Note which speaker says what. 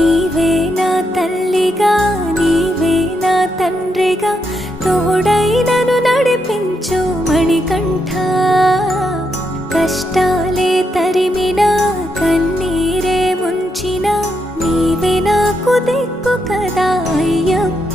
Speaker 1: నీవే నా తల్లిగా నీవే నా తండ్రిగా తోడైనను నడిపించు మణికంఠ. కష్టాలే తరిమిన కన్నీరే ముంచిన నీవే నాకు దిక్కు కదా అయ్యప్ప.